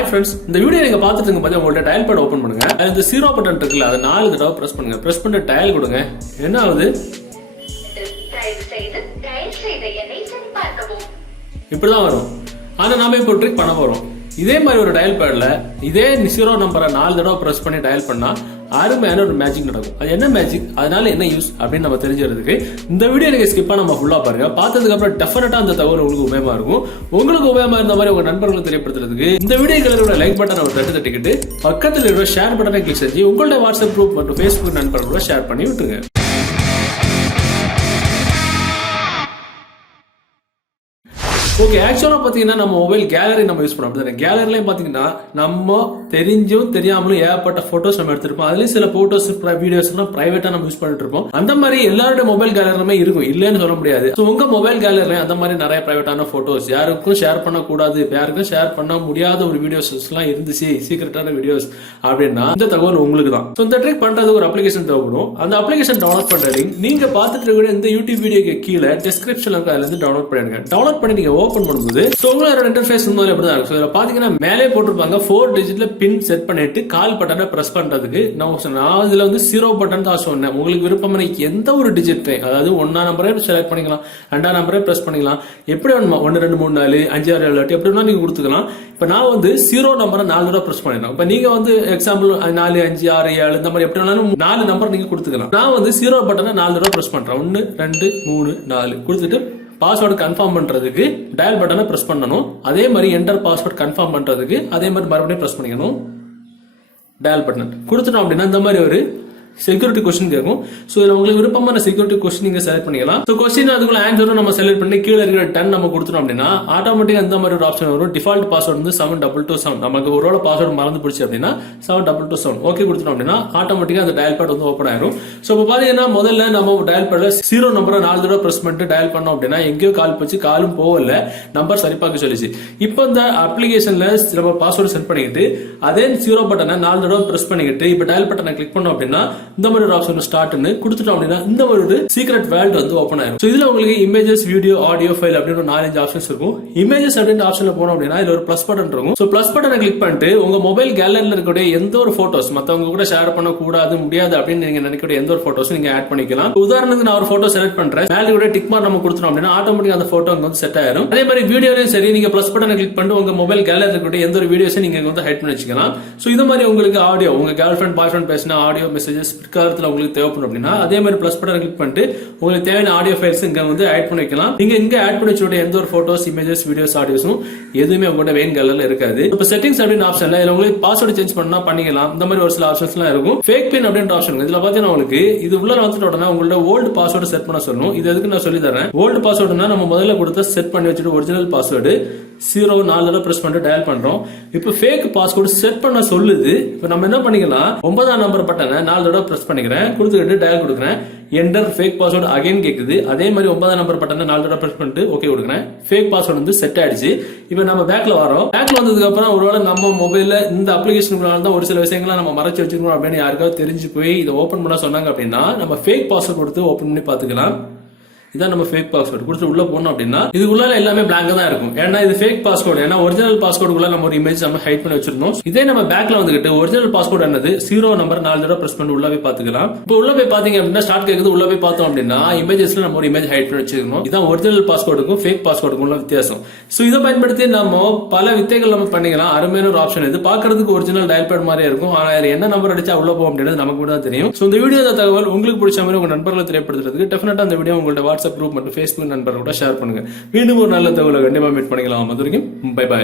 Hi friends, இந்த video நீங்க பார்த்துட்டு இருக்க போது உங்கள்ட்ட டயல் பேட் ஓபன் பண்ணுங்க. அந்த 0 பட்டன் இருக்குல்ல, அதை 4 தடவை பிரஸ் பண்ணுங்க. பிரஸ் பண்ணிட்டு டயல் கொடுங்க. என்ன ஆகுது? இப்படிதான் வரும். ஆனா நாம இப்போ ட்ரிக் பண்ண போறோம். இதே மாதிரி ஒரு டயல் பேட்ல இதே 0 நம்பரை 4 தடவை பிரஸ் பண்ணி டயல் பண்ணா அருமையான ஒரு மேஜிக் நடக்கும். அது என்ன மேஜிக், அதனால என்ன யூஸ் அப்படின்னு நம்ம தெரிஞ்சுக்கிறதுக்கு இந்த வீடியோ நீங்க ஸ்கிப் பண்ணாம ஃபுல்லா பாருங்க. பார்த்ததுக்கு அப்புறம் டெஃபினட்டா அந்த தகவல் உங்களுக்கு உபயோகமா இருக்கும். உங்களுக்கு உபயோகமா இருந்த மாதிரி உங்க நண்பர்களுக்கு தெரியப்படுத்துறதுக்கு இந்த வீடியோக்களோட லைக் பட்டனை ஒரு தட்டிக்கிட்டு பக்கத்தில் இருக்கிற ஷேர் பட்டனை கிளிக் செஞ்சு உங்களுடைய வாட்ஸ்அப் குரூப் மற்றும் Facebook நண்பர்களோட ஷேர் பண்ணி விட்டுருங்க. ஓகே, ஆக்சுவலா பாத்தீங்கன்னா நம்ம மொபைல் கேலரி நம்ம யூஸ் பண்ணோம். கேலரிலையும் பாத்தீங்கன்னா நம்ம தெரிஞ்சும் தெரியாமலும் ஏகப்பட்ட போட்டோஸ் நம்ம எடுத்திருப்போம். அதுலயும் சில போட்டோஸ் வீடியோஸ் எல்லாம் பிரைவேட்டா நம்ம யூஸ் பண்ணிட்டு இருப்போம். அந்த மாதிரி எல்லாருடைய மொபைல் கேலரிலுமே இருக்கும், இல்லன்னு சொல்ல முடியாது. உங்க மொபைல் கேலரில அந்த மாதிரி நிறைய பிரைவேட்டான போட்டோஸ் யாருக்கும் ஷேர் பண்ணக்கூடாது, யாருக்கும் ஷேர் பண்ண முடியாத ஒரு வீடியோஸ் எல்லாம் இருந்துச்சு, சீக்கிரட்டான வீடியோஸ் அப்படின்னா இந்த தகவல் உங்களுக்கு தான். இந்த ட்ரிக் பண்றதுக்கு ஒரு அப்ளிகேஷன் தேவைப்படும். அந்த அப்ளிகேஷன் டவுன்லோட் பண்ற லிங்க் நீங்க பாத்துட்டு இருக்க இந்த யூடியூப் வீடியோக்கு கீழே டிஸ்கிரிப்ஷன்ல இருக்க அதுல இருந்து டவுன்லோட் பண்ணிடுங்க. டவுன்லோட் பண்ணி நீங்க ஓபன் பண்ணும்போது உங்களோட இன்டர்ஃபேஸ் அப்படிதான் இருக்கும். இதுல பாத்தீங்கன்னா மேலே போட்டிருப்பாங்க 4 டிஜிட்ல பின் செட் பண்ணிட்டு கால் பட்டனை பிரஸ் பண்றதுக்கு. நான் இதுல வந்து 0 பட்டன் தான் சொன்னேன். உங்களுக்கு விருப்பமான எந்த ஒரு டிஜிட், அதாவது 1 நம்பரே செலக்ட் பண்ணிக்கலாம், 2 நம்பரே பிரஸ் பண்ணிக்கலாம், எப்படி வேணுமா 1 2 3 4 5 6 7 8 எப்படி வேணா நீங்க கொடுத்துக்கலாம். இப்ப நான் வந்து 0 நம்பரை 4 தடவை பிரஸ் பண்ணிடுறேன். இப்ப நீங்க வந்து எக்ஸாம்பிள் 4 5 6 7 இந்த மாதிரி எப்படி வேணாலும் 4 நம்பர் நீங்க கொடுத்துக்கலாம். நான் வந்து 0 பட்டனை 4 தடவை பிரஸ் பண்றேன். 1 2 3 4 கொடுத்துட்டு பாஸ்வேர்டு கன்ஃபார்ம் பண்றதுக்கு டயல் பட்டனை பிரஸ் பண்ணணும். அதே மாதிரி என்டர் பாஸ்வேர்ட் கன்ஃபார்ம் பண்றதுக்கு அதே மாதிரி மறுபடியும் பிரஸ் பண்ணிக்கணும். டயல் பட்டன் கொடுத்துட்டோம் அப்படின்னா இந்த மாதிரி ஒரு செக்யூரிட்டி கொஸ்டின் கேட்கும். சோ இதுல உங்களுக்கு விருப்பமான செக்யூரிட்டி கொஸ்டின் நீங்க செலக்ட் பண்ணிக்கலாம். சோ கொஸ்டின் அதுக்குள்ள ஆன்சரும் நம்ம செலக்ட் பண்ணி கீழே இருக்கிற 10 நம்ம கொடுத்துட்டோம் அப்படின்னா ஆட்டோமேட்டிக்கா இந்த மாதிரி ஒரு ஆப்ஷன் வரும். டிஃபால்ட் பாஸ்வேர்ட் வந்து 7227. நமக்கு ஒருவேளை பாஸ்வேர்ட் மறந்து போச்சு அப்படின்னா 7227 ஓகே கொடுத்துட்டோம் அப்படின்னா ஆட்டோமேட்டிக்கா அந்த டயல் பேட் வந்து ஓபன் ஆயிரும். சோ இப்போ பாத்தீங்கன்னா முதல்ல நம்ம டயல் பேட்ல 0 நம்பரை 4 தடவை பிரஸ் பண்ணிட்டு டயல் பண்ணோம் அப்படின்னா எங்கேயோ கால் போச்சு, காலும் போகல, நம்பர் சரிபார்க்க சொல்லிச்சு. இப்போ இந்த அப்ளிகேஷன்ல நம்ம பாஸ்வேர்டு செட் பண்ணிக்கிட்டு அதே 0 பட்டனை 4 தடவை பிரஸ் பண்ணிக்கிட்டு இப்போ டயல் பட்டனை கிளிக் பண்ணோம் அப்படின்னா இந்த மாதிரி ஒரு ஆப்ஷன் ஸ்டார்ட்னு கொடுத்துட்டோம் அப்படின்னா இந்த ஒரு சீக்ரெட் வேர்ல்ட் வந்து ஓபன் ஆயிரும். இதுல உங்களுக்கு இமேஜஸ், வீடியோ, ஆடியோ ஃபைல் அப்படின்னு 4-5 ஆப்ஷன்ஸ் இருக்கும். இமேஜஸ் அப்படின்ற ஆப்ஷன்ல போனோம் அப்படின்னா இதுல ஒரு பிளஸ் பட்டன் இருக்கும். சோ பிளஸ் பட்டனை கிளிக் பண்ணிட்டு உங்க மொபைல் கேலரியில இருக்கக்கூடிய எந்த ஒரு போட்டோஸ் மத்தவங்க கூட ஷேர் பண்ண கூடாது, முடியாது அப்படின்னு நீங்க நினைக்கக்கூடிய எந்த ஒரு போட்டோஸ் நீங்க ஆட் பண்ணிக்கலாம். உதாரணத்துக்கு நான் ஒரு போட்டோ செலக்ட் பண்றேன், மேல கூட டிக் மார்க் நம்ம கொடுத்துட்டோம் அப்படின்னா ஆட்டோமேட்டிக்கா அந்த போட்டோ அங்க வந்து செட் ஆயிரும். அதே மாதிரி வீடியோலயும் சரி, நீங்க பிளஸ் பட்டனை கிளிக் பண்ணிட்டு உங்க மொபைல் கேலரியில இருக்கக்கூடிய எந்த ஒரு வீடியோஸை நீங்க வந்து ஹைட் பண்ணி வச்சுக்கலாம். சோ இது மாதிரி உங்களுக்கு ஆடியோ, உங்க கேர்ள் ஃபிரெண்ட் பாய் ஃபிரெண்ட் பேசின ஆடியோ மெசேஜஸ் பிற்காலத்துல உங்களுக்கு தேவைப்படும் அப்படின்னா அதே மாதிரி பிளஸ் பட்டன் கிளிக் பண்ணிட்டு உங்களுக்கு தேவையான ஆடியோ ஃபைல்ஸ் இங்க வந்து ஆட் பண்ணி வைக்கலாம். நீங்க இங்க ஆட் பண்ணி வச்ச எந்த ஒரு போட்டோஸ், இமேஜஸ், வீடியோஸ், ஆடியோஸும் எதுவுமே உங்களோட மெயின் கேலரியில இருக்காது. இப்ப செட்டிங்ஸ் அப்படின்னு ஆப்ஷன்ல இதுல உங்களுக்கு பாஸ்வேர்டு சேஞ்ச் பண்ணா பண்ணிக்கலாம். இந்த மாதிரி ஒரு சில ஆப்ஷன்ஸ் எல்லாம் இருக்கும். ஃபேக் பின் அப்படின்ற ஆப்ஷன் இதுல பாத்தீங்கன்னா உங்களுக்கு இது உள்ள வந்துட்ட உடனே உங்களோட ஓல்டு பாஸ்வேர்டு செட் பண்ண சொல்லணும். இது எதுக்கு நான் சொல்லி தரேன். ஓல்டு பாஸ்வேர்டுனா நம்ம முதல்ல கொடுத்த செட் பண்ணி வச்சுட்டு ஒரிஜினல் பாஸ்வேர்டு 0 4 தடவை பிரஸ் பண்ணிட்டு டயல் பண்றோம். இப்போ ஃபேக் பாஸ்வேர்டு செட் பண்ண சொல்லுது. இப்போ நம்ம என்ன பண்ணிக்கலாம், 9ஆம் நம்பர் பட்டனை 4 தடவை பிரஸ் பண்ணிக்கிறேன், கொடுத்துக்கிட்டு டயல் கொடுக்குறேன். என்டர் ஃபேக் பாஸ்வேர்டு அகைன் கேக்குது. அதே மாதிரி 9ஆம் நம்பர் பட்டனை 4 தடவை பிரஸ் பண்ணிட்டு ஓகே கொடுக்குறேன். ஃபேக் பாஸ்வேர்டு வந்து செட் ஆயிடுச்சு. இப்போ நம்ம பேக்ல வரோம். பேக்ல வந்ததுக்கு அப்புறம் ஒருவேளை நம்ம மொபைல்ல இந்த அப்ளிகேஷனுக்குள்ள தான் ஒரு சில விஷயங்களை நம்ம மறைச்சு வச்சிருக்கோம் அப்படின்னு யாருக்காவது தெரிஞ்சு போய் இதை ஓபன் பண்ண சொன்னாங்க அப்படின்னா நம்ம ஃபேக் பாஸ்வேர்டு கொடுத்து ஓபன் பண்ணி பாத்துக்கலாம். இதான் நம்ம ஃபேக் பாஸ்வேர்டு கொடுத்து உள்ள போனோம் அப்படின்னா இதுக்குள்ள எல்லாமே பிளாங்கா தான் இருக்கும். ஏன்னா இது ஃபேக் பாஸ்வேர்டு. ஏன்னா ஒரிஜினல் பாஸ்வேர்டுக்குள்ள நம்ம ஒரு இமேஜ் நம்ம ஹைட் பண்ணி வச்சிருந்தோம். இதே நம்ம பேக்ல வந்துகிட்டு ஒரிஜினல் பாஸ்வேர்டு என்னது 0 நம்பர் 4 தடவை பிரஸ் பண்ணி உள்ள போய் பாத்துக்கலாம். இப்போ உள்ள போய் பாத்தீங்க அப்படின்னா ஸ்டார்ட் கேக்குது. உள்ள போய் பார்த்தோம் அப்படின்னா இமேஜஸ்ல நம்ம ஒரு இமேஜ் ஹைட் பண்ணி வச்சிருக்கோம். இதான் ஒரிஜினல் பாஸ்வேர்டுக்கும் ஃபேக் பாஸ்வேர்டுக்கும் உள்ள வித்தியாசம். சோ இதை பயன்படுத்தி நம்ம பல வித்தைகள் நம்ம பண்ணிக்கலாம். அருமையான ஒரு ஆப்ஷன் இது. பாக்குறதுக்கு ஒரிஜினல் டயல் பேட் மாதிரி இருக்கும். ஆனா என்ன நம்பர் அடிச்சா உள்ள போகும் அப்படின்றது நமக்கு கூட தான் தெரியும். சோ இந்த வீடியோ தகவல் உங்களுக்கு பிடிச்ச மாதிரி உங்க நண்பர்களை தெரியப்படுத்துறதுக்கு டெஃபினட்டா அந்த வீடியோ உங்களோட வாட்ஸ்அப் குரூப் மற்றும் Facebook நண்பர்களோட ஷேர் பண்ணுங்க. மீண்டும் ஒரு நல்ல தகவலை கண்டிப்பா மீட் பண்ணிக்கலாம். அது வரைக்கும் பை பை.